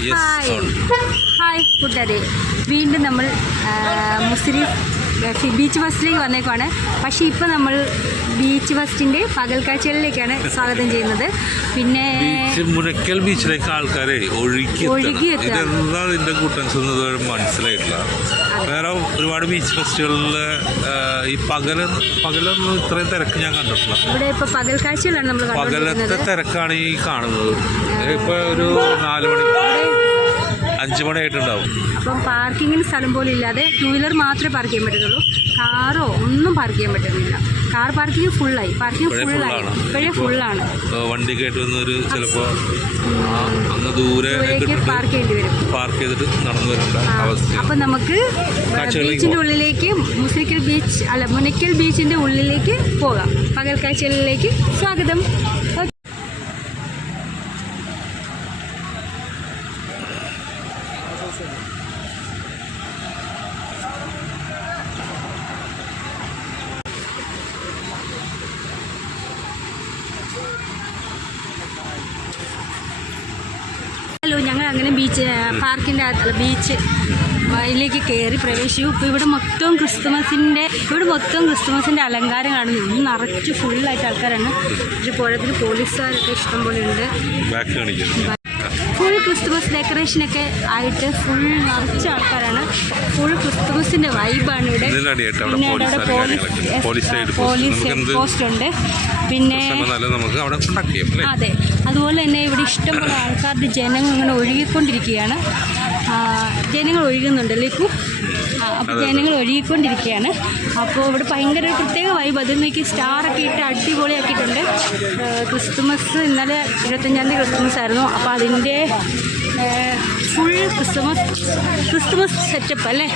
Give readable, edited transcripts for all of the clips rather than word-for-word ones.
Hi കൂട്ടുകാരെ, വീണ്ടും നമ്മൾ മുസിരി ബീച്ച് ഫസ്റ്റിലേക്ക് വന്നേക്കാണ്. പക്ഷേ ഇപ്പോൾ നമ്മൾ ബീച്ച് ഫസ്റ്റിൻ്റെ പകൽ കാഴ്ചകളിലേക്കാണ് സ്വാഗതം ചെയ്യുന്നത്. പിന്നെ മുനക്കൽ ബീച്ചിലേക്ക് ആൾക്കാരെ ഒഴുകി മനസ്സിലായിട്ടില്ല. വേറെ ഒരുപാട് ബീച്ച് ഫെസ്റ്റുകളിൽ ഈ പകലൊന്നും ഇത്രയും തിരക്ക് ഞാൻ കണ്ടിട്ടില്ല. ഇവിടെ ഇപ്പോൾ പകൽ കാഴ്ചകളാണ് നമ്മൾ പകലത്തെ തിരക്കാണ് ഈ കാണുന്നത്. ഇപ്പോൾ ഒരു 4 മണി 5 മണിയായിട്ടുണ്ടാവും. അപ്പം പാർക്കിങ്ങിന് സ്ഥലം പോലും ഇല്ലാതെ 2 വീലർ മാത്രമേ പാർക്ക് ചെയ്യാൻ പറ്റത്തുള്ളൂ. കാറോ ഒന്നും പാർക്ക് ചെയ്യാൻ പറ്റുന്നില്ല. കാർ പാർക്കിംഗ് ഫുള്ളായി. ഇപ്പോഴേ ഫുള്ളാണ്. വണ്ടി കേട്ട് വന്നൊരു ചിലപ്പോൾ അങ്ങ് ദൂരെ പാർക്ക് ചെയ്യേണ്ടി വരും. പാർക്ക് ചെയ്തിട്ട് നടന്നു വരേണ്ട അവസ്ഥ. അപ്പം നമുക്ക് ബീച്ചിൻ്റെ ഉള്ളിലേക്ക് മുനക്കൽ ബീച്ചിൻ്റെ ഉള്ളിലേക്ക് പോകാം. പകൽ കാഴ്ചകളിലേക്ക് സ്വാഗതം. ഞങ്ങൾ അങ്ങനെ പാർക്കിൻ്റെ അകത്തുള്ള ബീച്ചിലേക്ക് കയറി പ്രവേശിച്ചു. ഇപ്പോൾ ഇവിടെ മൊത്തം ക്രിസ്തുമസിൻ്റെ അലങ്കാരം കാണുന്നു. നിറച്ച് ഫുള്ളായിട്ട് ആൾക്കാരാണ്. പക്ഷേ പുഴത്തിൽ പോലീസുകാരൊക്കെ ഇഷ്ടം പോലെ ഉണ്ട്. ഫുൾ ക്രിസ്തുമസ് ഡെക്കറേഷനൊക്കെ ആയിട്ട് ഫുൾ നിറച്ച ആൾക്കാരാണ്. ഫുൾ ക്രിസ്തുമസിൻ്റെ വൈബാണ് ഇവിടെ. പിന്നെ അവിടെ പോലീസ് പോസ്റ്റ് ഉണ്ട്. പിന്നെ അതെ, അതുപോലെ തന്നെ ഇവിടെ ഇഷ്ടംപോലെ ആൾക്കാരുടെ ജനങ്ങൾ ഇങ്ങനെ ഒഴുകിക്കൊണ്ടിരിക്കുകയാണ്. ജനങ്ങൾ ഒഴുകുന്നുണ്ടല്ലേ ഇപ്പോൾ? അപ്പോൾ ജനങ്ങൾ ഒഴുകിക്കൊണ്ടിരിക്കുകയാണ്. അപ്പോൾ ഇവിടെ ഭയങ്കര ഒരു പ്രത്യേക വൈബ്. അതിൽ നോക്കി സ്റ്റാറൊക്കെ ഇട്ട് അടിപൊളിയാക്കിയിട്ടുണ്ട്. ക്രിസ്തുമസ് ഇന്നലെ 25-ാം തീയതി ക്രിസ്തുമസ് ആയിരുന്നു. അപ്പോൾ അതിൻ്റെ ഫുൾ ക്രിസ്തുമസ് സെറ്റപ്പ് അല്ലേ?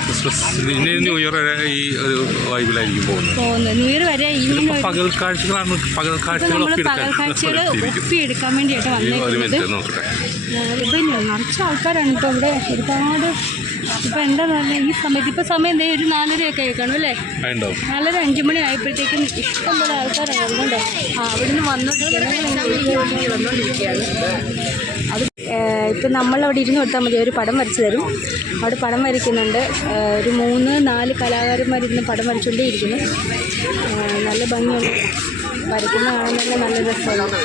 ന്യൂ ഇയർ വരെ ഈ ഒരു വൈബിലായിരിക്കും പോകുന്നത്. ന്യൂ ഇയർ വരെ നമ്മൾ പകൽ കാഴ്ചകൾ ഒപ്പിയെടുക്കാൻ വേണ്ടിയിട്ട് വന്നേക്കുന്നത്. ഇപ്പം നിറച്ച ആൾക്കാരാണ് ഇപ്പോൾ ഇവിടെ. ഒരുപാട് ഇപ്പോൾ എന്താ പറഞ്ഞാൽ ഈ സമയത്ത് ഇപ്പോൾ സമയം എന്താ ഒരു 4:30 കാണും അല്ലേ? 4:30-5 മണി ആയപ്പോഴത്തേക്കും ഇഷ്ടംപോലെ ആൾക്കാരാണ്. അതുകൊണ്ട് അവിടുന്ന് വന്നുകൊണ്ടിരിക്കുകയാണ്. അത് ഇപ്പം നമ്മളവിടെ ഇരുന്ന് കൊടുത്താൽ മതി, ഒരു പടം വരച്ച് തരും. അവിടെ പടം വരയ്ക്കുന്നുണ്ട്. ഒരു 3-4 കലാകാരന്മാരിരുന്ന് പടം വരച്ചുകൊണ്ടേയിരിക്കുന്നു. നല്ല ഭംഗിയാണ്. വരയ്ക്കുന്ന കാണാൻ നല്ല രസമാണ്.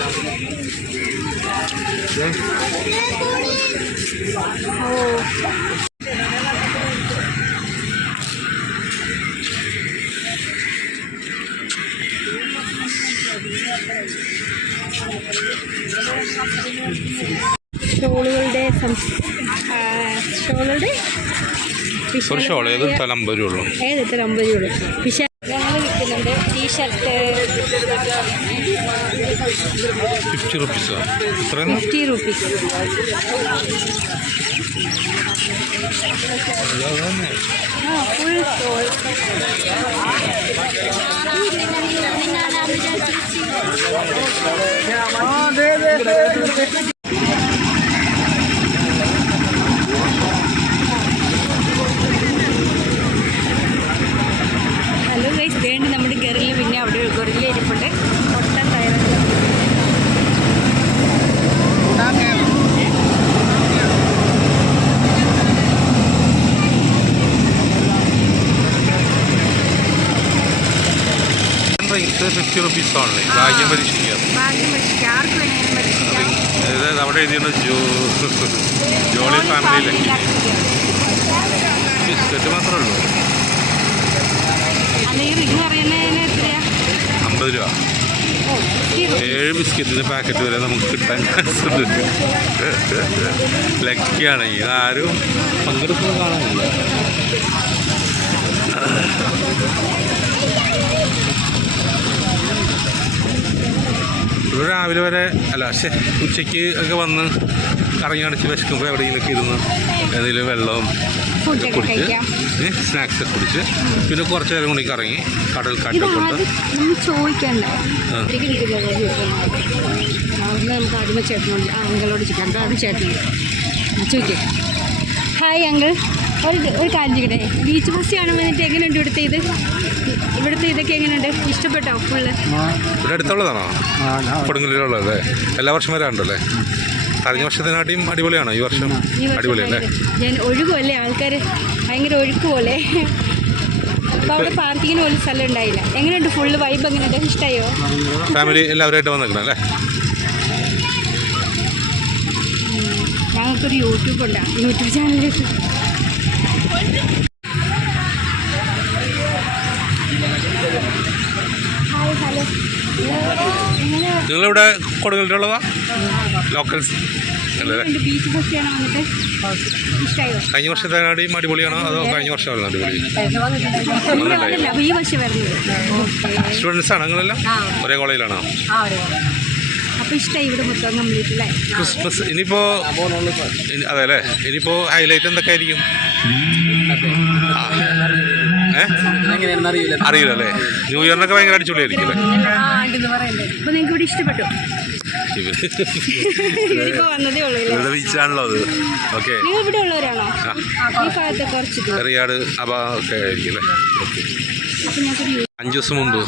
ഷോളുകളുടെ ഏത് 50 രൂപ ഞങ്ങൾ വിൽക്കുന്നുണ്ട്. T-shirt 50 rupees. Full shawl. Hello guys, വേണ്ടി നമ്മുടെ ഗറിൽ പിന്നെ അവിടെ ഒരു ഗൊറില്ല ഇരിപ്പുണ്ട്. ഒട്ടൻ തയ്യാറാണ്. $50 ഓൺലി. ഭാഗ്യം പരീക്ഷിക്കാം. അവിടെ എഴുതിയാണ് ജോളി ഫാമിലിയിലേക്ക്. ബിസ്ക്കറ്റ് മാത്രമേ ഉള്ളൂ. 50 രൂപ. 7 ബിസ്ക്കറ്റിൻ്റെ പാക്കറ്റ് വരെ നമുക്ക് കിട്ടാൻ ചാൻസുണ്ട്. ലക്കിയാണെങ്കിൽ ആരും പങ്കെടുക്കുന്നത് കാണാനില്ല. ഇവിടെ രാവിലെ വരെ ഉച്ചയ്ക്ക് ഒക്കെ വന്ന് കറങ്ങി അടിച്ച് വിശക്കുമ്പോൾ എവിടെയെങ്കിലൊക്കെ ഇരുന്ന് ഏതെങ്കിലും വെള്ളവും കുടിച്ച് സ്നാക്സ് ഒക്കെ കുടിച്ച് പിന്നെ കുറച്ച് നേരം കൂടി കറങ്ങി കടൽ കാറ്റൊക്കെ ഉണ്ട്. ഹായ് അങ്കിൾ, ഒരു കാര്യം ചെയ്യട്ടെ, ബീച്ച് ബസ് കാണാൻ വന്നിട്ട് എങ്ങനെയുണ്ട് ഇവിടുത്തെ ഇതൊക്കെ എങ്ങനെയുണ്ട്? ഇഷ്ടപ്പെട്ടോ ഫുള്ള്? ഇവിടെ അടുത്തുള്ളതാണോ കൊടുങ്ങല്ലൂരുള്ളത്? എല്ലാ വർഷം വരാറുണ്ടല്ലേ? കഴിഞ്ഞ വർഷത്തിനാട്ടിയും അടിപൊളിയാണോ ഈ വർഷം? അടിപൊളിയല്ലേ? ഞാൻ ഒഴുകുമല്ലേ, ആൾക്കാർ ഭയങ്കര ഒഴുക്ക് പോലെ. അപ്പോൾ അവിടെ പാർക്കിങ്ങിന് പോലും സ്ഥലം ഉണ്ടായില്ല. എങ്ങനെയുണ്ട് ഫുള്ള് വൈബ്? എങ്ങനെയുണ്ട്? ഇഷ്ടമായോ? ഫാമിലി എല്ലാവരുമായിട്ട് വന്നിരിക്കണം അല്ലേ? ഞങ്ങൾക്കൊരു യൂട്യൂബ് ചാനൽ. ഹലോ, നിങ്ങളിവിടെ കൊടുങ്ങല്ലൂരുള്ളതാ? ലോക്കൽസ് അല്ലേ? ബീച്ച് ബസ് കാണാൻ വന്നിട്ട് ഇഷ്ടമായോ? കഴിഞ്ഞ വർഷത്തിനാട്ടിയും അടിപൊളിയാണോ അതോ കഴിഞ്ഞ വർഷം അടിപൊളി? അപ്പോൾ ഈ വർഷം വരുന്നത് സ്റ്റുഡൻസ് ആണോ നിങ്ങളെല്ലാം? ഒരേ കോളേജിലാണോ? അപ്പോൾ ഇഷ്ടമായി ഇവിടെ മൊത്തം കംപ്ലീറ്റ് അല്ലേ? ക്രിസ്മസ് ഇനിയിപ്പോൾ അതെ അല്ലേ? ഇനിയിപ്പോൾ ഹൈലൈറ്റ് എന്തൊക്കെ ആയിരിക്കും? അറിയില്ല അല്ലേ? ന്യൂ ഇയറിനൊക്കെ ഭയങ്കര അടിച്ചുപൊളിയായിരിക്കും അല്ലേ? അപ്പോൾ നിങ്ങൾക്ക് ഇവിടെ ഇഷ്ടപ്പെട്ടു? വന്നതേ ഉള്ളൂ. ഇവിടെ ബീച്ചാണല്ലോ അത്. ഓക്കെ, നിങ്ങൾ ഇവിടെ ഉള്ളവരാണോ? ഈ ഭാഗത്തെ കുറച്ച് റിയാഡ് അപ്പോൾ ഒക്കെ ആയിരിക്കും അല്ലേ? ഓക്കെ. അപ്പോൾ ഞങ്ങൾക്ക് 5 ദിവസം മുമ്പ്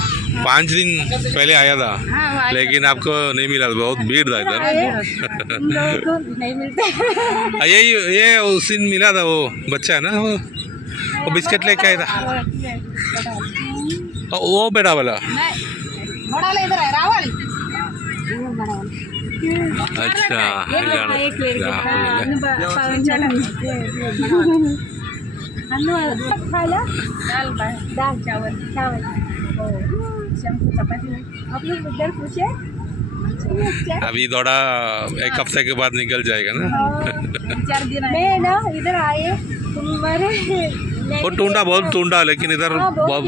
5 दिन पहले आया था, लेकिन आपको नहीं मिला, बहुत भीड़ था इधर। नहीं मिलता। ये उस दिन मिला था, वो बच्चा है ना, वो बिस्किट लेके आया था, वो बड़ा वाला। अच्छा, दाल चावल आप लोग उधर पूछे? अभी थोड़ा 1 हफ्ते के बाद निकल जाएगा ना। 4 दिन मैं ना इधर आए तुम्हारे वो टूंडा, बहुत टूंडा, लेकिन इधर बहुत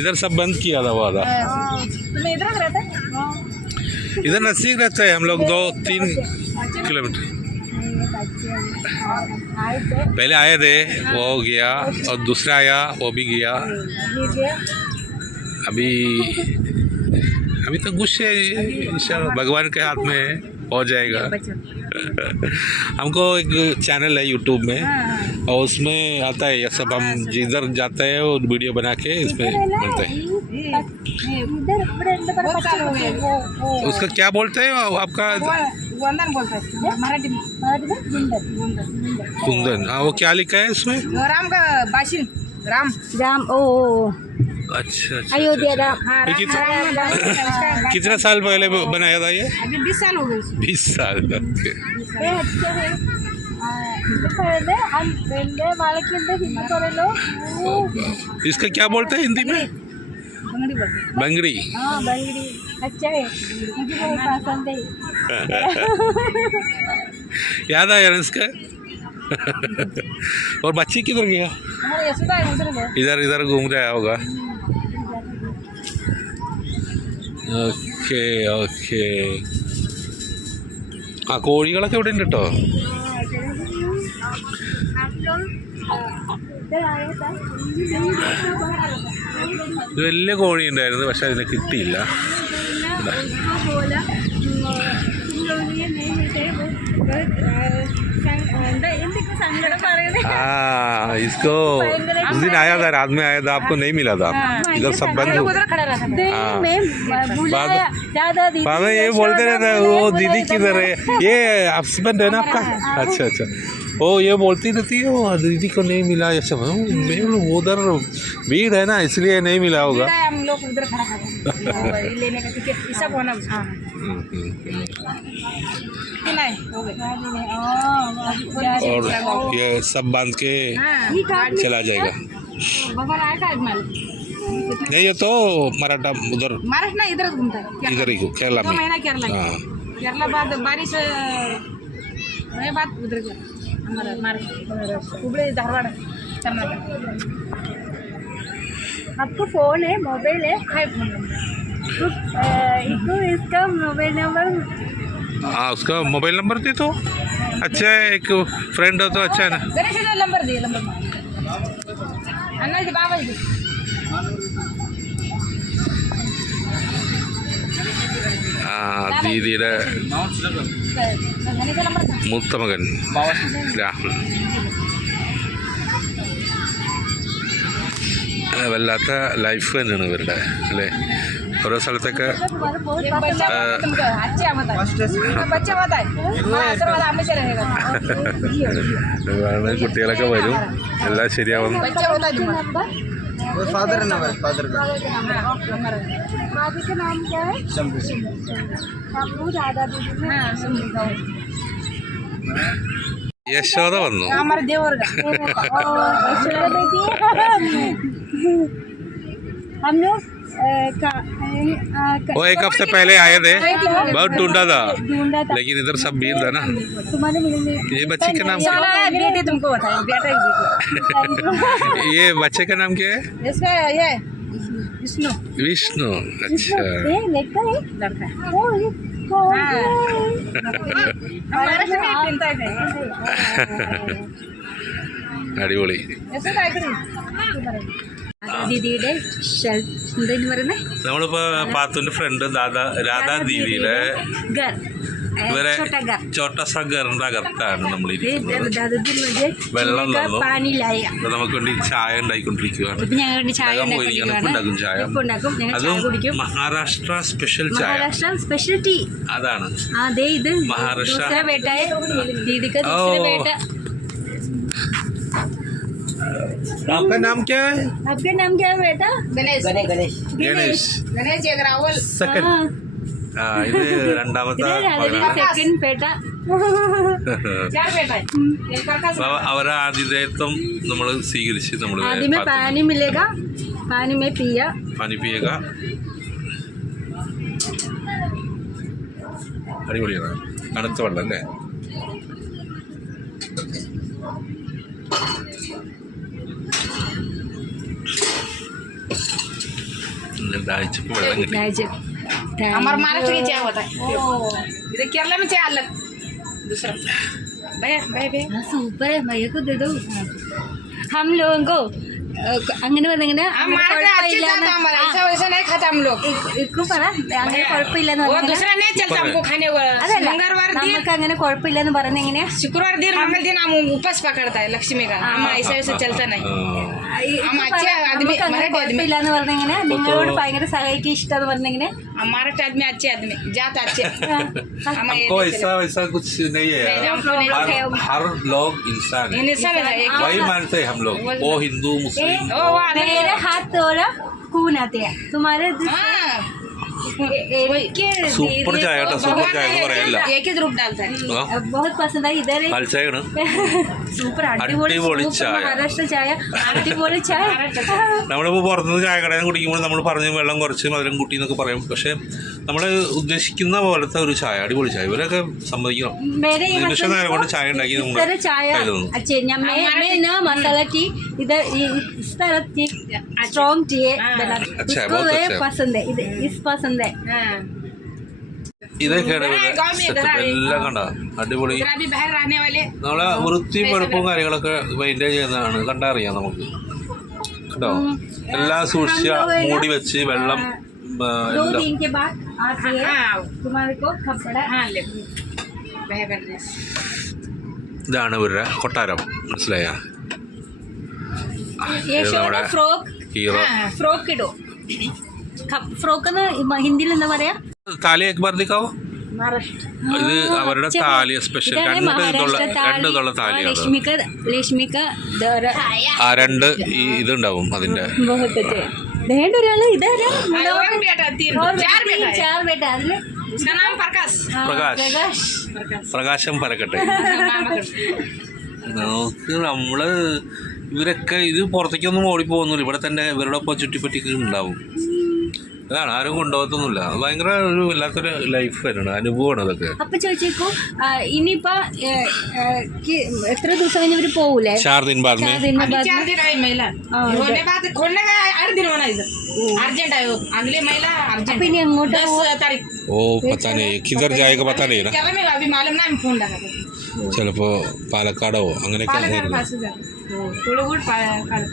इधर सब बंद किया था हुआ था। तुम्हें इधर रहता है? इधर नजदीक रहते हैं हम लोग 2-3 किलोमीटर। पहले आए थे, वो गया, और दूसरा आया, वो भी गया। अभी तो कुछ है, इंशाल्लाह भगवान के हाथ में हो जाएगा। हमको एक चैनल है यूट्यूब में, और उसमें आता है ये सब, हम जिधर जाते हैं वो वीडियो बना के इसमें मिलते हैं। उसका क्या बोलते हैं आपका? वंदन बोलता है मराठी में कुंदन। हाँ, वो क्या लिखा है इसमें? राम का बाशिन, राम ओ अच्छा, अयोध्या राम। कितना साल पहले बनाया था ये? अभी 20 साल हो गए। 20 साल। इसका क्या बोलते हैं हिंदी में? बंगड़ी। बंगड़ी अच्छा है, मुझे बहुत पसंद है। याद आया ना इसका? और बच्ची किधर गया? इधर घूम रहा होगा। Okay okay. ആ കോഴികളൊക്കെ ഇവിടെ ഉണ്ട് കേട്ടോ. ഇത് വലിയ കോഴി ഉണ്ടായിരുന്നു, പക്ഷെ അതിനെ കിട്ടിയില്ല. इसको उस दिन आया था, रात में आया था, आपको नहीं मिला था, इधर सब बंद हो। बाद में ये बोलते रहते वो दीदी किधर है, ये हस्बैंड है ना आपका? अच्छा अच्छा, वो ये बोलती रहती है वो दीदी को नहीं मिला, ये सब उधर भीड़ है ना इसलिए नहीं मिला होगा। हम लोग उधर खड़ा लेने का टिकट सब होना। और ये सब बांध के चला जाएगा। नहीं, ये तो मराठा उधर, महाराष्ट्र इधर घूमता है, इधर ही केरला में। केरला बाद बारिश बाद उधर हुबली धारवाड़ कर्नाटक। आपको फ़ोन है, मोबाइल है फ़ोन नंबर, इसका मोबाइल नंबर? हाँ, उसका मोबाइल नंबर दे तो अच्छा है, एक फ्रेंड हो तो अच्छा है ना। नंबर दिए, नंबर अन्ना जी बाबा जी। ദീദിയുടെ മൂത്ത മകൻ രാഹുൽ. വല്ലാത്ത ലൈഫ് തന്നെയാണ് ഇവരുടെ അല്ലേ. ഓരോ സ്ഥലത്തൊക്കെ കുട്ടികളൊക്കെ വരും, എല്ലാം ശരിയാവും. फादर नाम है, फादर का माजी का नाम क्या है? शंभू। शंभू दादा दीदी में शंभू का യശോദ വന്നു. हमारे देवर का यशोदा बेटी हम लोग वो एक हफ्ते पहले आए थे, बहुत ढूंढा था ढूंढा था, लेकिन इधर सब भीड़ था ना. तुम्हारे मिलेंगे. ये बच्चे का नाम क्या बेटे तुमको बताएं, बेटा की बेटी. है? ये बच्चे का नाम क्या है? इसका ये विष्णु. विष्णु. अच्छा, ये लड़का है, लड़का. ओ ये कौन है? हमारे से मिलता है. അടിപൊളി. यशोदा आइकरी. ദീദിയുടെ ഷെൽഫ് എന്തെന്ന് പറയുന്നത്, നമ്മളിപ്പോ പാത്തുവിന്റെ ഫ്രണ്ട് രാധാ ദീദിയുടെ ഇവരെ ചോട്ടസഗറിന്റെ അകത്താണ് നമ്മൾ വെള്ളം തന്നു. നമുക്ക് വേണ്ടി ചായ ഉണ്ടായിക്കൊണ്ടിരിക്കുകയാണ്. അതും മഹാരാഷ്ട്ര സ്പെഷ്യൽ ചായ. സ്പെഷ്യൽ ടീ അതാണ് അതെ. ഇത് മഹാരാഷ്ട്ര. ദീദിക്ക് आपका नाम क्या है? आपका नाम क्या है बेटा? गणेश. गणेश. गणेश जगरावल. സെക്കൻഡ്. ഇത് രണ്ടാമത്തെ സെക്കൻഡ് ബേട്ട. അവരെ ആതിഥേയത്വം നമ്മൾ സ്വീകരിച്ച് നമ്മൾ ആദ്യമേ പാനി മിലേഗ, പാനി മേ പിയ, പാനി പിയേക. അടിപൊളിയാണ്, തണുത്ത വെള്ളം അല്ലേ. दायचप वेल्लम किट्टी. दायचप हमारे महाराष्ट्र की चाय होता है. इधर केरला में चाय अलग दूसरा. भैया भैया भैया सुपर है, भैया को दे दो. हम लोगों को അങ്ങനെ വന്നിങ്ങനെ ऐसा वैसा नहीं खाता हम लोग. ഇക്കും പറ അങ്ങനെ കുഴപ്പമില്ലെന്ന് वो പറഞ്ഞു. दूसरा नहीं चलता हमको खाने को. मंगलवार दिन നമുക്ക് അങ്ങനെ കുഴപ്പമില്ലെന്ന് പറയുന്നത് എങ്ങനെയാ? शुक्रवार दिन मंगल दिन हम उपवास पकड़ता है लक्ष्मी का. हम ऐसा वैसा चलता नहीं. हम अच्छे आदमी मराठी आदमी. കുഴപ്പമില്ലെന്ന് പറഞ്ഞ എങ്ങനെ? നിങ്ങളോട് ഭയങ്കര സഹായിക്കാൻ ഇഷ്ടം പറഞ്ഞ എങ്ങനെ? मराठी आदमी अच्छे आदमी जात अच्छे. हमको ऐसा वैसा कुछ नहीं है. हर लोग इंसान है, वही मानते हैं हम लोग. वो हिंदू मुस्लिम. मेरे हाथ तोड़ा खून आते हैं तुम्हारे. സൂപ്പർ ചായ കേട്ടോ, സൂപ്പർ ചായ എന്ന് പറയല്ല. एक ही रूप डालता है. बहुत पसंद है. इधर പാൽച്ചായാണ്. സൂപ്പർ അടിപൊളി ചായ, മഹാരാഷ്ട്ര ചായ, അടിപൊളി ചായ. നമ്മളിപ്പോൾ പുറത്തുനിന്ന് ചായ കടയിൽ നിന്ന് കുടിക്കുമ്പോൾ നമ്മൾ പറഞ്ഞ് വെള്ളം കുറച്ച് മധുരം കൂട്ടി എന്നൊക്കെ പറയും. പക്ഷെ നമ്മൾ ഉദ്ദേശിക്കുന്ന പോലത്തെ ഒരു ചായ, അടിപൊളി ചായ. ഇവരൊക്കെ സമ്മതിക്കണം. നിമിഷ നേരം കൊണ്ട് ചായ ഉണ്ടാക്കി നമ്മൾ चाय अच्छे मैं ना मसाला टी इधर इस तरह टी स्ट्रॉन्ग टी अच्छा, उसको बहुत अच्छा. पसंद है. इस पसंद है. ഇതൊക്കെയാണ് എല്ലാം കണ്ട അടിപൊളി. अभी बाहर रहने वाले നമ്മളെ വൃത്തിയും വെളുപ്പും കാര്യങ്ങളൊക്കെ മെയിൻറ്റെയിൻ ചെയ്യുന്നതാണ്, കണ്ടറിയാം നമുക്ക് കേട്ടോ. എല്ലാം സൂക്ഷിച്ച മൂടി വെച്ച് വെള്ളം 2 दिन के बाद आती है तुम्हारे को कपड़ा. ഇതാണ് ഇവരുടെ കൊട്ടാരം, മനസ്സിലായ? യശോദ ഫ്രോക്ക്. ഹീറോ ഫ്രോക്ക് ഇടോ. ഫ്രോക്ക് എന്ന് ഹിന്ദിയിൽ എന്താ പറയാ? താലി एक बार दिखाओ. മഹാരാഷ്ട്ര. ഇത് അവരുടെ താലി സ്പെഷ്യൽ രണ്ട് ഇതുള്ള താലിയാണ്. ലക്ഷ്മിക ആ രണ്ട് ഈ ഇതുണ്ടാവും അതിന്റെ. ഒരാള് ഇതാരാ? चार बेटा അതില് इसका नाम प्रकाश. പ്രകാശം പരക്കട്ടെ. നമുക്ക് നമ്മള് ഇവരൊക്കെ ഇത് പുറത്തേക്കൊന്നും ഓടിപ്പോകുന്നില്ല, ഇവിടെ തന്നെ ഇവരുടെ ഒപ്പം ചുറ്റിപ്പറ്റിക്ക് ഉണ്ടാവും. അതാണ്, ആരും കൊണ്ടുപോകത്തൊന്നുമില്ല. ഭയങ്കര ഒരു വല്ലാത്തൊരു ലൈഫ് തന്നെയാണ്, അനുഭവമാണ് അതൊക്കെ. അപ്പൊ ചോദിച്ചേക്കോ ഇനിയിപ്പോ എത്ര ദിവസം കഴിഞ്ഞ് ഇവര് പോകൂലേ? 4 दिन बाद में. 4 दिन है महिला होने बाद खोलने का 8 दिन होना इधर अर्जेंट है. अगले महिला अर्जेंट. അപ്പൊ ഇനി എങ്ങോട്ട്? 10 तारीख. ഓ പത്താ नहीं किधर जाएगा पता नहीं ना. केरला में अभी मालूम ना, हम फोन लगा ചിലപ്പോ പാലക്കാടോ അങ്ങനെയൊക്കെ ആയിരുന്നു. कोळगोड पालकाड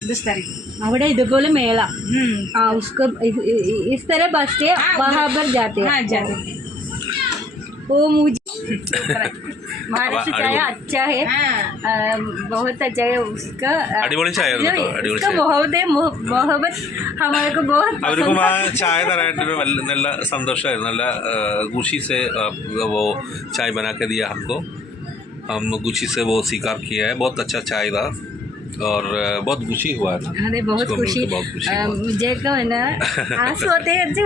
10 तारीख അവിടെ ഇതുപോലെ മേള. उसको इस तरह बस से वहाँ पर जाते हैं. वो मुझे महाराष्ट्र चाय अच्छा है, बहुत अच्छा है उसका। അടിപൊളി ചായ ആയിരുന്നു കേട്ടോ, അടിപൊളി उसका ചായ. मोहब्बत हमारे को बहुत അവർക്കും ആ ചായ തരാനായിട്ടൊരു നല്ല സന്തോഷമായിരുന്നു. നല്ല गुशी से वो चाय बना के दिया हमको. हम गुशी से वो स्वीकार किया है. बहुत अच्छा चाय था और बहुत खुशी हुआ है. अरे बहुत खुशी मुझे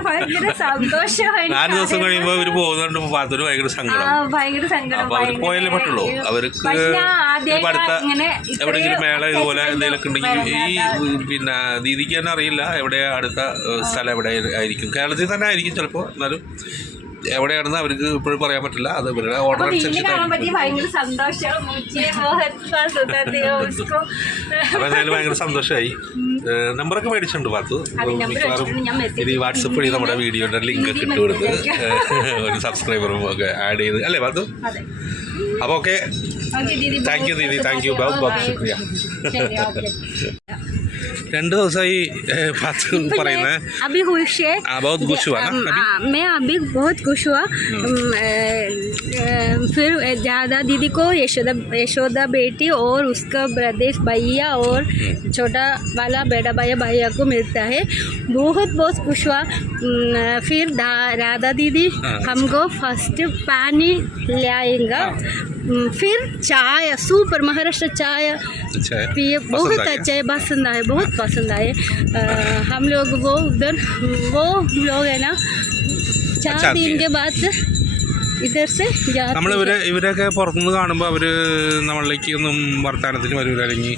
ഭയങ്കര സന്തോഷമായി. 4 ദിവസം കഴിയുമ്പോൾ അവർ പോകുന്നുണ്ട് പാത്തൊരു ഭയങ്കര സങ്കടം. അപ്പൊ അവർ പോയാലേ പറ്റുള്ളൂ. അവർക്ക് അടുത്ത എവിടെയെങ്കിലും മേള ഇതുപോലെ എന്തെങ്കിലുമൊക്കെ ഉണ്ടെങ്കിൽ ഈ പിന്നെ ദീദിക്ക് തന്നെ അറിയില്ല എവിടെയാ അടുത്ത സ്ഥലം എവിടെ ആയിരിക്കും. കേരളത്തിൽ തന്നെ ആയിരിക്കും ചിലപ്പോൾ, എന്നാലും എവിടെയാണെന്ന് അവർക്ക് ഇപ്പോഴും പറയാൻ പറ്റില്ല. അത് ഇവരുടെ ഓർഡർ അനുസരിച്ച്. അപ്പൊ എന്തായാലും ഭയങ്കര സന്തോഷമായി. നമ്പറൊക്കെ മേടിച്ചിട്ടുണ്ട് പാത്തു. മിക്കവാറും ഇത് വാട്സപ്പ് വഴി നമ്മുടെ വീഡിയോയുടെ ലിങ്ക് ഒക്കെ ഇട്ട് കൊടുത്ത് ഒരു സബ്സ്ക്രൈബറും ഒക്കെ ആഡ് ചെയ്ത് അല്ലേ പാത്തു? അപ്പോൾ okay, thank you Didi, thank you, बहुत बहुत शुक्रिया. 2 ദിവസമായി പാത്തു പറയുന്നത് अभी खुश है, बहुत खुश हुआ ना अभी? मैं अभी बहुत खुश हुआ. फिर दादा दीदी को यशोदा बेटी और उसका ब्रदर भैया और छोटा वाला बेटा भैया को मिलता है. बहुत बहुत खुश हुआ. फिर राधा दीदी हमको फर्स्ट पानी ले आएगा, फिर चाय, सुपर महाराष्ट्र चाय पिए, बहुत अच्छा है, पसंद आए, बहुत पसंद आए. हम लोग वो उधर वो लोग है ना 4 दिन के बाद इधर से നമ്മൾ ഇവരൊക്കെ പുറത്തുനിന്ന് കാണുമ്പോൾ അവർ നമ്മളിലേക്ക് ഒന്നും വർത്തമാനത്തിന് വരില്ല, അല്ലെങ്കിൽ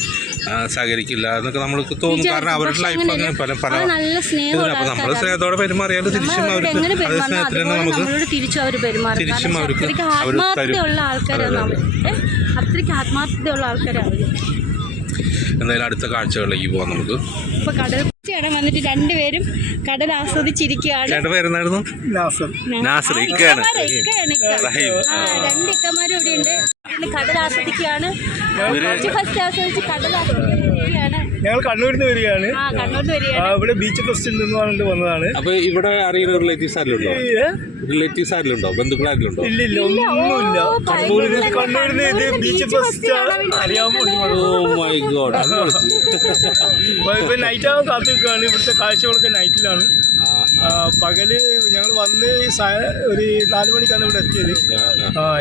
സഹകരിക്കില്ല എന്നൊക്കെ നമ്മൾക്ക് തോന്നും. കാരണം അവരുടെ ലൈഫ് അങ്ങനെ പല പല അപ്പോൾ നമ്മൾ സ്നേഹത്തോടെ പെരുമാറിയാൽ തിരിച്ചും അവർ അതേ സ്നേഹത്തിൽ തന്നെ നമുക്ക് തിരിച്ചും അവർക്ക് അവർ തരും. അത്രയ്ക്ക് ആത്മാർത്ഥതയുള്ള ആൾക്കാരാണ്. എന്തായാലും അടുത്ത കാഴ്ചകളിലേക്ക് പോകാം നമുക്ക്. ഇപ്പൊ കടൽ കാണാൻ വന്നിട്ട് രണ്ടുപേരും കടൽ ആസ്വദിച്ചിരിക്കുകയാണ്. ചേട്ടൻ പേരെന്തായിരുന്നു? നാസർ. ഇക്കയാണ്. 2 ഇക്കമാരും ഇവിടെ ഉണ്ട്. കടൽ ആസ്വദിക്കുകയാണ്. ഫസ്റ്റ് ആസ്വദിച്ച് കടൽ ആസ്വദിക്കുകയാണ്. ഞങ്ങൾ കണ്ണൂരിൽ നിന്ന് വരികയാണ്. കണ്ണൂരിൽ വരികയാണ്. ഇവിടെ ബീച്ച് ഫെസ്റ്റിൽ നിന്ന് പറഞ്ഞിട്ട് വന്നതാണ്. അപ്പൊ ഇവിടെ അറിയുന്ന റിലേറ്റീവ്സ് ആരിലുണ്ടോ? റിലേറ്റീവ്സ് ആരിലുണ്ടോ? ബന്ധുക്കൾ ആരിലുണ്ടോ? ഇല്ല, ഒന്നുമില്ല. കണ്ണൂരിൽ നിന്ന് ഇത് ബീച്ച് ഫെസ്റ്റ് അറിയാമോ? My God. ഇപ്പൊ നൈറ്റ് ആവാൻ കാത്തിരിക്കുകയാണ്. ഇവിടുത്തെ കാഴ്ചകളൊക്കെ നൈറ്റിലാണ്. പകല് ഞങ്ങൾ വന്ന് ഒരു 4 മണിക്കാണ് ഇവിടെ എത്തിയത്.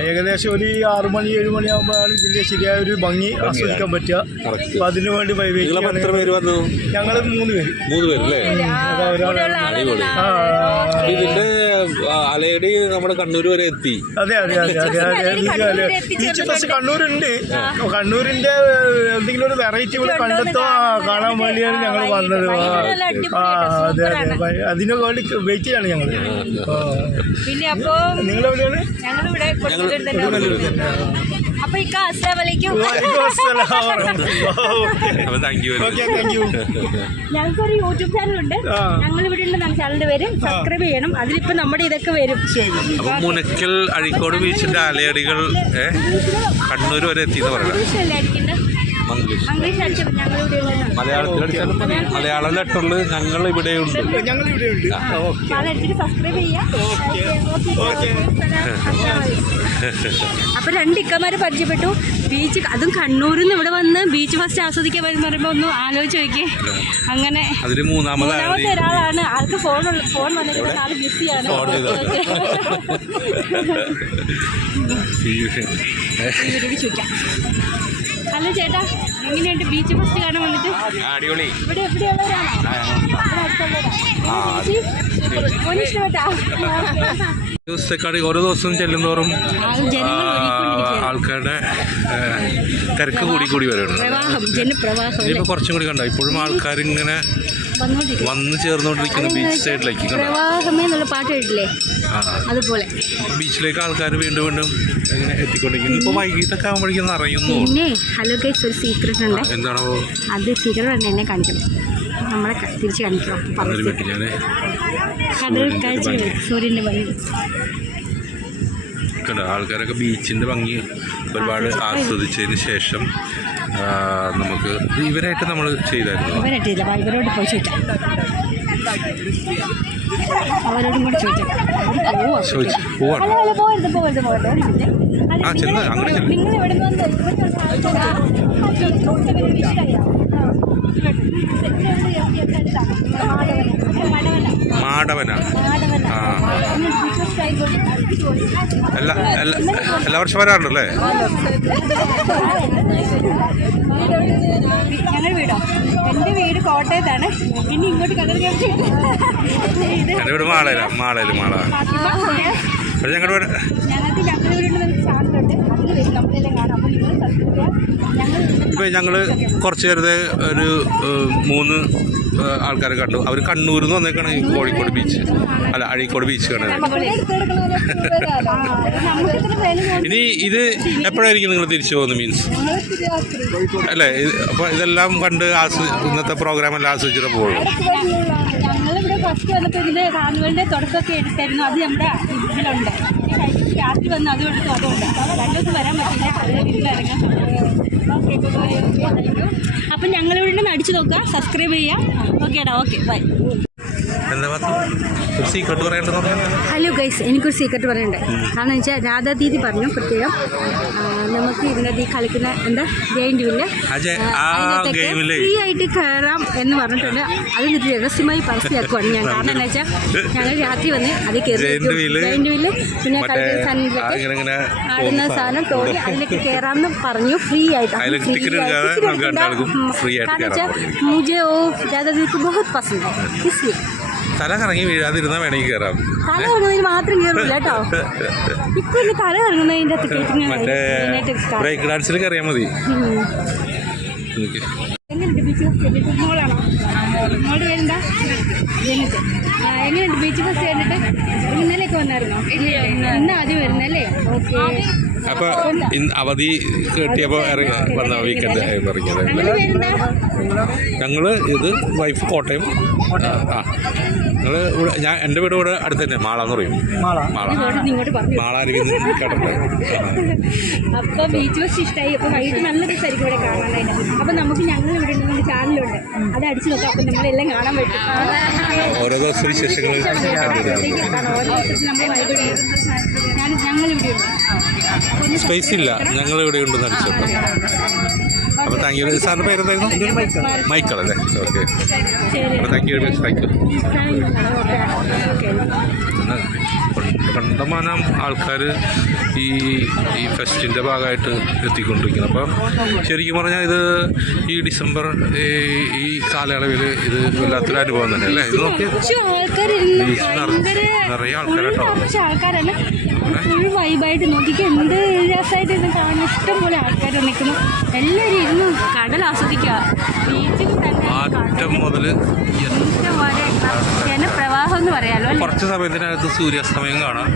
ഏകദേശം ഒരു 6 മണി 7 മണിയാകുമ്പോഴാണ് ഇതിന്റെ ശരിയായ ഒരു ഭംഗി ആസ്വദിക്കാൻ പറ്റുക. അപ്പൊ അതിനു വേണ്ടി ഞങ്ങൾ 3 പേര്. 3 പേരല്ലേ? ഇതിന്റെ അലയടി നമ്മുടെ കണ്ണൂർ വരെ എത്തി. അതെ. Beach fest കണ്ണൂരുണ്ട്. കണ്ണൂരിന്റെ എന്തെങ്കിലും ഒരു വെറൈറ്റി ഇവിടെ കാണാൻ വേണ്ടിയാണ് ഞങ്ങൾ വന്നത്. അതെ. അതിനൊക്കെ വേണ്ടി വെയിറ്റ് ചെയ്യാണ് ഞങ്ങൾ. നിങ്ങളെവിടെയാണ്? അപ്പൊ ഞങ്ങൾക്കൊരു യൂട്യൂബ് ചാനലുണ്ട്. ഞങ്ങൾ ഇവിടെ ഉണ്ട്. നമ്മുടെ ചാനലിന്റെ പേര് സബ്സ്ക്രൈബ് ചെയ്യണം. അതിലിപ്പോ നമ്മുടെ ഇതൊക്കെ വരും. അപ്പൊ മുനക്കൽ അഴീക്കോട് ബീച്ചിന്റെ അലയടികൾ കണ്ണൂർ വരെ എത്തിയെന്ന് പറയാം. മലയാളത്തിലടിച്ചാലും മതി. മലയാളം ലെറ്ററിൽ ഞങ്ങൾ ഇവിടെയുണ്ട്. അപ്പൊ 2 ഇക്കമാരെ പരിചയപ്പെട്ടു. ബീച്ച്, അതും കണ്ണൂരിൽ നിന്ന് ഇവിടെ വന്ന് ബീച്ച് ഫസ്റ്റ് ആസ്വദിക്കാൻ വരുന്ന പറയുമ്പോ ഒന്ന് ആലോചിച്ച് നോക്കി. അങ്ങനെ അതിന് മൂന്നാമത്തെ ഒരാളാണ്. ആൾക്ക് ഫോൺ വന്നിട്ട് ആൾ ബിസിയാണ്. ചോദിക്കാം. ഹലോ ചേട്ടാ, എങ്ങനെയുണ്ട് ബീച്ച് ഫസ്റ്റ് കാണാൻ വന്നിട്ട്? അടിപൊളി. ഇവിടെ എവിടെയുള്ളവരാണോ? ദിവസത്തെക്കാട് ഓരോ ദിവസം ചെല്ലുന്തോറും ആൾക്കാരുടെ തിരക്ക് കൂടി വരുന്നുണ്ട്. ഇനിയിപ്പോൾ കുറച്ചും കൂടി കണ്ടോ, ഇപ്പോഴും ആൾക്കാരിങ്ങനെ വന്ന് ചേർന്നുകൊണ്ടിരിക്കുന്നു ബീച്ച് സൈഡിലേക്ക്. പ്രവാഹമേ എന്നുള്ള പാട്ട് കേട്ടില്ലേ? അതുപോലെ ബീച്ചിലേക്ക് ആൾക്കാർ വീണ്ടും ഇങ്ങനെ എത്തിക്കൊണ്ടിരിക്കുന്നു. ഇപ്പോൾ വൈകിട്ടൊക്കെ ആകുമ്പോഴേക്കും അറിയുന്നു. പിന്നെ ഹലോ ഗൈസ്, ഒരു സീക്രട്ട് ഉണ്ട്. എന്താണോ അത്? സീക്രട്ട് ഉണ്ട്, എന്നെ കാണിക്കണം. നമ്മളെ തിരിച്ച് കാണിക്കണം. കടൽ കാഴ്ച, സൂര്യൻ്റെ ഭംഗി കണ്ടോ. ആൾക്കാരൊക്കെ ബീച്ചിൻ്റെ ഭംഗി ഒരുപാട് ആസ്വദിച്ചതിന് ശേഷം നമുക്ക് ഇവരായിട്ട് നമ്മൾ ചെയ്തായിരുന്നു. ഇവരോട് പോയി ചോദിക്കാം. അവരോടും കൂടെ ചോദിക്കാം. ചോദിച്ചു പോവാണ്. അല്ല പോകരുത് പോകരുത് പോകരുത്. ആ ചെന്ന് അങ്ങോട്ട് ചെന്ന്. നിങ്ങൾ ഇവിടെ നിന്ന് മാടവന. ആ എല്ലാ വർഷം വരാറുണ്ടല്ലേ? ഞങ്ങളുടെ വീടോ? എൻ്റെ വീട് കോട്ടയത്താണ്. പിന്നെ ഇങ്ങോട്ട് എൻ്റെ വീട് മാളയില. മാള ഞങ്ങളുടെ വീട് ഇപ്പം ഞങ്ങൾ കുറച്ച് നേരത്തെ ഒരു 3 ആൾക്കാരെ കണ്ടു. അവർ കണ്ണൂരിൽ നിന്ന് വന്നേക്കാണ് ഈ കോഴിക്കോട് ബീച്ച്, അല്ല അഴീക്കോട് ബീച്ച് കാണാൻ. ഇനി ഇത് എപ്പോഴായിരിക്കും നിങ്ങൾ തിരിച്ചു പോകുന്നത്? മീൻസ് അല്ലേ? അപ്പോൾ ഇതെല്ലാം കണ്ട് ഇന്നത്തെ പ്രോഗ്രാം എല്ലാം ആസ്വദിച്ചിട്ട് പോകുള്ളൂ. ഞങ്ങളിവിടെ ഫസ്റ്റ് വന്നപ്പോൾ ഇതിൽ കാർണിവലിൻ്റെ തുടക്കമൊക്കെ എടുത്തായിരുന്നു. അത് നമ്മുടെ ഇതിലുണ്ട്. രാത്രി വന്ന് അതും എടുത്തു. അതുകൊണ്ട് 2 ദിവസം വരാൻ പറ്റില്ല. അതിൻ്റെ വീട്ടിലിറങ്ങാൻ. അപ്പം ഞങ്ങളിവിടെ നിന്ന് അടിച്ചു നോക്കുക, സബ്സ്ക്രൈബ് ചെയ്യാം. ഓക്കേടാ, ഓക്കെ ബൈ. ഹലോ ഗൈസ്, എനിക്കൊരു സീക്രട്ട് പറയണ്ടേ. കാരണം വെച്ചാൽ രാധാ ദീദി പറഞ്ഞു പ്രത്യേകം നമുക്ക് ഇതിനകത്ത് ഈ കളിക്കുന്ന എന്താ ജെയിൻറ്റ് ഫ്രീ ആയിട്ട് കയറാം എന്ന് പറഞ്ഞിട്ടുണ്ട്. അത് രഹസ്യമായി പരസ്യമാക്കുവാണ് ഞാൻ. കാരണം എന്താ വെച്ചാൽ ഞങ്ങൾ രാത്രി വന്ന് അത് കയറി ജെയിൻറ്റ് വീല്, പിന്നെ കളിക്കുന്ന സാധനത്തിലൊക്കെ ആടുന്ന സാധനം തോന്നി അതിലേക്ക് കയറാമെന്ന് പറഞ്ഞു. ഫ്രീ ആയിട്ട്. കാരണം വെച്ചാൽ മുझे वो രാധാ ദീദിക്ക് ബഹുത് പസന്ത് है, इसलिए തല കറങ്ങി വീഴാതിരുന്ന വേണമെങ്കിൽ കയറാം. തല കറങ്ങുന്നതിന് മാത്രം കയറില്ല കേട്ടോ. ഇപ്പൊ ഇനി തല കറങ്ങുന്നതിൻ്റെ ബ്രേക്ക് ഡാൻസിൽ കയറിയാൽ മതി. എങ്ങനെയുണ്ട് ബീച്ച് ഫസ്റ്റ്? മോളാണോ? മോളുടെ പേരെന്താ? ജനിത്ത്. എങ്ങനെയുണ്ട് ബീച്ച് ഫസ്റ്റ് കണ്ടിട്ട്? ഇന്നലെയൊക്കെ വന്നായിരുന്നോ? ഇന്ന് ആദ്യം വരുന്നല്ലേ? ഓക്കെ. അപ്പൊ അവധി കിട്ടിയപ്പോൾ വന്ന വീക്കെൻഡ് പറഞ്ഞത്. ഞങ്ങള് ഇത് വൈഫ് കോട്ടയം. ഞങ്ങള് ഇവിടെ എൻ്റെ വീട് ഇവിടെ അടുത്ത് തന്നെ മാളാന്ന് പറയും. മാളായിരിക്കും കേട്ടിട്ടുണ്ട്. അപ്പൊ ബീച്ച് ഫസ്റ്റ് ഇഷ്ടമായി. അപ്പൊ വൈകിട്ട് നല്ല ദിവസമായിരിക്കും ഇവിടെ കാണാനായിട്ട്. അപ്പൊ നമുക്ക് ഞങ്ങൾ ഇവിടെ ഉണ്ടെങ്കിൽ ചാനലുണ്ട്, അത് അടിച്ചു നോക്കാം. അപ്പൊ നമ്മളെല്ലാം കാണാൻ പറ്റും. ഓരോ ദിവസം വിശേഷങ്ങൾ ഞങ്ങളിവിടെ ഉണ്ട്. സ്പേസ് ഇല്ല, ഞങ്ങളിവിടെ ഉണ്ടെന്ന് അടിച്ചപ്പോൾ. അപ്പോൾ താങ്ക് യു. സാറിൻ്റെ പേരെന്തായിരുന്നു? മൈക്കിൾ അല്ലേ? ഓക്കെ. അപ്പോൾ thank you very much. Thank you. കണ്ടമാനം ആൾക്കാർ ഈ ഫെസ്റ്റിൻ്റെ ഭാഗമായിട്ട് എത്തിക്കൊണ്ടിരിക്കുന്നു. അപ്പം ശരിക്കും പറഞ്ഞാൽ ഇത് ഈ ഡിസംബർ ഈ കാലയളവിൽ ഇത് വല്ലാത്തൊരു അനുഭവം തന്നെ അല്ലേ? ഇത് നോക്കി നിറയെ ആൾക്കാരാട്ടോ. ആൾക്കാരല്ല, ഫുൾ വൈബായിട്ട് നോക്കിക്ക് എന്ത് രസമായിട്ട് ഇത് കാണുന്നു. ഇഷ്ടംപോലെ ആൾക്കാർ നിൽക്കുന്നു. എല്ലാവരും ഇരുന്ന് കടൽ ആസ്വദിക്കുക. ബീച്ചിൽ ആറ്റം മുതൽ ജനപ്രവാഹം എന്ന് പറയാലോ. കുറച്ച് സമയത്തിനകത്ത് സൂര്യാസ്തമയം കാണാം.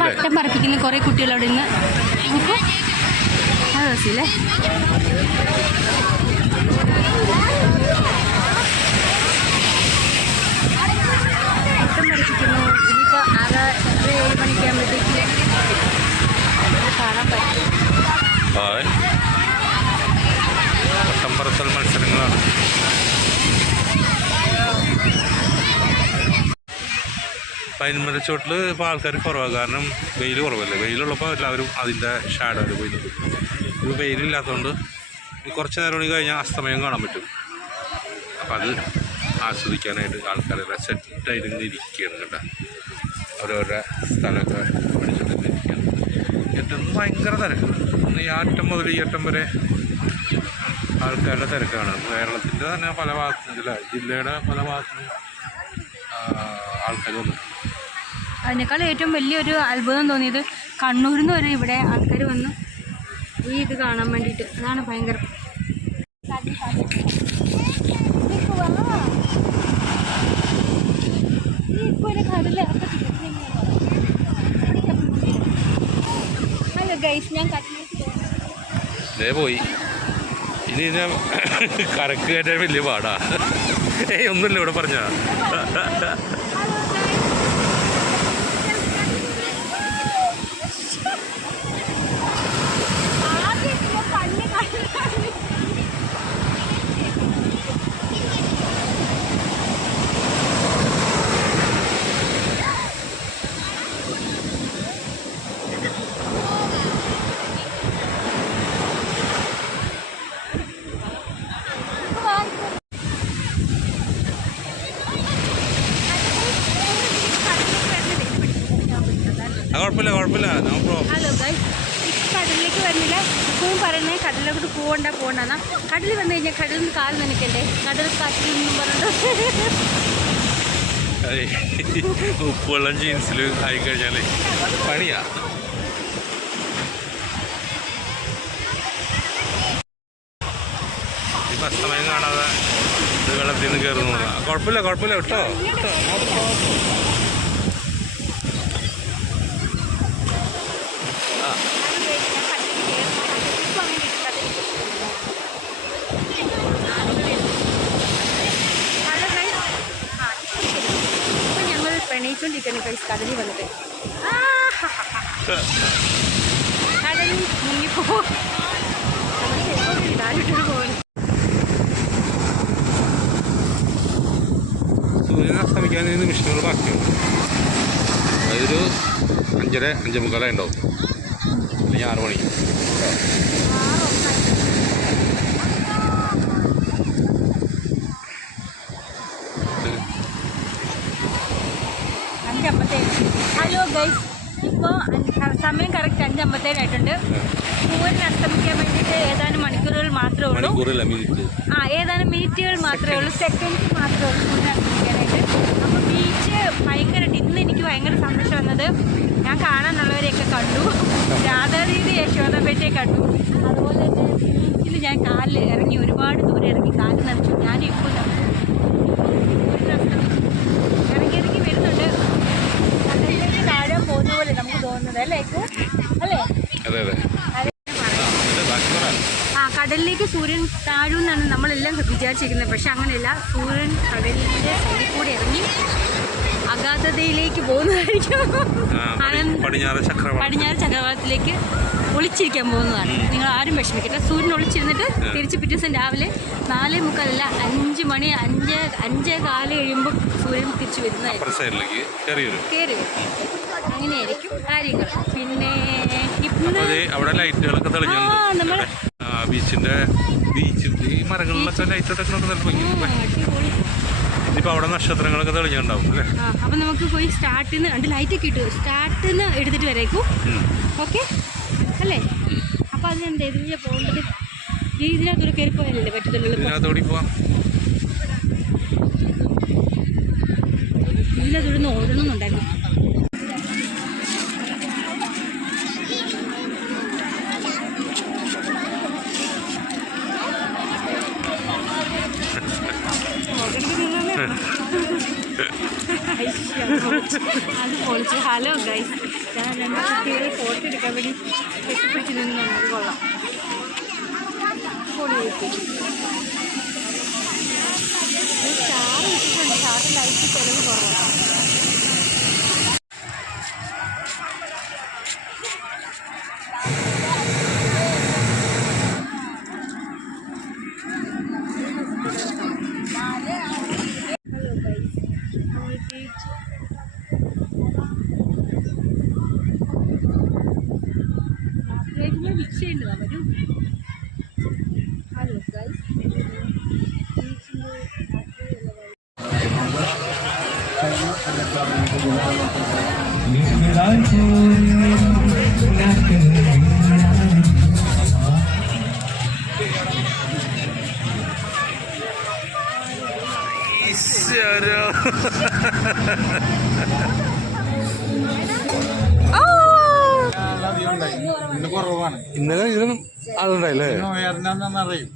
പട്ടം പറപ്പിക്കുന്ന കുറേ കുട്ടികളവിടെ നിന്ന് അത് രസമില്ലേ? പട്ടം പറപ്പിക്കുന്നു. ഇനിയിപ്പോൾ 6-7 മണിക്കാകുമ്പോഴത്തേക്ക് കാണാൻ പറ്റും. പട്ടം പറത്തൽ മത്സരങ്ങളാണ്. പൈൻമരച്ചോട്ടിൽ ഇപ്പോൾ ആൾക്കാർ കുറവാണ്. കാരണം വെയിൽ കുറവല്ലേ. വെയിലുള്ളപ്പോൾ എല്ലാവരും അതിൻ്റെ ഷാഡോയിൽ പോയി നിൽക്കും. ഇത് വെയിലില്ലാത്തതുകൊണ്ട് കുറച്ച് നേരം കൂടി കഴിഞ്ഞാൽ അസ്തമയം കാണാൻ പറ്റും. അപ്പം അത് ആസ്വദിക്കാനായിട്ട് ആൾക്കാരെല്ലാം സെറ്റായിട്ട് ഇങ്ങനെ ഇരിക്കുകയാണ് കേട്ടോ. ഓരോരോ സ്ഥലമൊക്കെ പിടിച്ചിട്ട് ഇരിക്കുകയാണ്. ഏറ്റവും ഭയങ്കര തിരക്ക്. ഈ അറ്റം മുതൽ ഈ അറ്റം വരെ ആൾക്കാരുടെ തിരക്കാണ്. കേരളത്തിൻ്റെ തന്നെ പല ഭാഗത്തുനിന്ന്, ജില്ലയുടെ പല ഭാഗത്തുനിന്ന് ആൾക്കാർ വന്നിട്ടുണ്ട്. അതിനേക്കാൾ ഏറ്റവും വലിയൊരു അത്ഭുതം തോന്നിയത് കണ്ണൂരിൽ നിന്ന് വരെ ഇവിടെ ആൾക്കാർ വന്ന് ഈ ഇത് കാണാൻ വേണ്ടിയിട്ട്. അതാണ് ഭയങ്കരം. ഹലോ ഗൈസ്, ഞാൻ ഇതേ പോയി. ഇനി ഞാൻ കരക്ക് കയറ്റാൻ വലിയ പാടാ. ഒന്നുമില്ല ഇവിടെ പറഞ്ഞാ. കുഴപ്പമില്ല നോ പ്രോബ്ലം. ഹലോ ഗൈസ്, കടലിലേക്ക് വരുന്നില്ല. ഇപ്പോഴും പറയുന്നത് കടലിലോട്ട് പോകണ്ടെന്നാ. കടലിൽ വന്നു കഴിഞ്ഞാൽ കടലിൽ നിന്ന് കാല് നനയ്ക്കണ്ടേ, കടൽ കാറ്റിലൊന്നും പറഞ്ഞിട്ട് ഉപ്പുവെള്ളം ജീൻസിൽ ആയിക്കഴിഞ്ഞാലേ പണിയാ. ഇപ്പം അസ്തമയം കാണാതെ ഇത് വെള്ളത്തിൽ നിന്ന് കയറുന്നു. കുഴപ്പമില്ല കേട്ടോ. ഞങ്ങൾ പ്രണയിച്ചോണ്ടിരിക്കുന്നു ഗൈസ് കടലിൽ വന്നിട്ട്. കടലിൽ മുങ്ങിപ്പോ പോകുന്നു. സൂര്യൻ അസ്തമിക്കാൻ നിമിഷങ്ങൾ ബാക്കിയുണ്ട്. അതൊരു 5:45 ഉണ്ടാവും, അല്ലെങ്കിൽ 6 മണി. ഹലോ ഗൈസ്, ഇപ്പോൾ സമയം കറക്റ്റ് 5:57 ആയിട്ടുണ്ട്. സൂര്യൻ അസ്തമിക്കാൻ വേണ്ടിയിട്ട് ഏതാനും മണിക്കൂറുകൾ മാത്രമേ ഉള്ളൂ. ഏതാനും മിനിറ്റുകൾ മാത്രമേ ഉള്ളൂ, സെക്കൻഡ്സ് മാത്രമേ ഉള്ളൂ സൂര്യൻ അസ്തമിക്കാനായിട്ട്. അപ്പോൾ ബീച്ച് ഭയങ്കരമായിട്ട് ഇന്ന് എനിക്ക് ഭയങ്കര സന്തോഷം വന്നത്, ഞാൻ കാണാനുള്ളവരെയൊക്കെ കണ്ടു. രാധാദേവി യശോദാപേട്ടയെ കണ്ടു. അതുപോലെ തന്നെ ബീച്ചിൽ ഞാൻ കാലിൽ ഇറങ്ങി, ഒരുപാട് ദൂരം ഇറങ്ങി കാലിൽ നനച്ചു. ഞാനും ഇപ്പോൾ സൂര്യൻ അസ്തമിച്ചു ഇറങ്ങി വരുന്നുണ്ട്. കടലിലേക്ക് താഴെ പോകുന്ന പോലെ നമുക്ക് തോന്നുന്നത് അല്ലേ? കടലിലേക്ക് സൂര്യൻ താഴുമെന്നാണ് നമ്മളെല്ലാം വിചാരിച്ചിരിക്കുന്നത്. പക്ഷെ അങ്ങനെയല്ല, സൂര്യൻ കടലിൻ്റെ സൈഡിൽ കൂടെ ഇറങ്ങി അഗാധതയിലേക്ക് പോകുന്നതായിരിക്കും. പടിഞ്ഞാറ് ചക്രവാളത്തിലേക്ക് ഒളിച്ചിരിക്കാൻ പോകുന്നതാണ്. നിങ്ങൾ ആരും വിഷമിക്കട്ടെ. സൂര്യൻ ഒളിച്ചിരുന്നിട്ട് തിരിച്ച് പിറ്റേ ദിവസം രാവിലെ 4:45 5 മണി 5:15 കഴിയുമ്പോൾ സൂര്യൻ തിരിച്ചു വരുന്നതായിരിക്കും, കയറി വരും. അങ്ങനെയായിരിക്കും കാര്യങ്ങൾ. പിന്നെ ഇന്ന് അവിടെ ലൈറ്റുകളൊക്കെ തെളിഞ്ഞുണ്ട്. നമ്മൾ ബീച്ചിൽ ഈ മരങ്ങളിലൊക്കെ ലൈറ്റൊക്കെ ഇനിയിപ്പോൾ അവിടെ നക്ഷത്രങ്ങളൊക്കെ തെളിഞ്ഞുണ്ടാവും അല്ലേ? അപ്പം നമുക്ക് പോയി സ്റ്റാർട്ടിൽ നിന്ന് ലൈറ്റൊക്കെ ഇട്ടു സ്റ്റാർട്ടിൽ നിന്ന് എടുത്തിട്ട് വരേക്കും. ഓക്കെ അല്ലേ? അപ്പം അത് ഞാൻ ഇതിലെ പോകേണ്ടത് ഇതിനകത്തൊരു കയറി പോയാലല്ലേ പറ്റത്തുള്ളൂ. ഇതിനകത്തൊന്ന് ഓടണമെന്നുണ്ടായിരുന്നു. അത് പൊളിച്ചു. ഹലോ ഗൈസ്, ഞാൻ 2 കുട്ടികൾ ഫോട്ടോ എടുക്കാൻ വേണ്ടി കെട്ടിപ്പിടിച്ച് നിന്നുണ്ട്. കൊള്ളാം, പൊളിയായിട്ട് സ്റ്റാർ വെച്ചിട്ടുണ്ട്. സ്റ്റാറിൻ്റെ ലൈറ്റ് ചിലവ് കുറവാണ്. വിഷയമുണ്ട് വരും. ഹലോ ഗൈസ്, ഇന്നലെ ഇതിനും ആളുണ്ടായില്ലേ? അറിയും.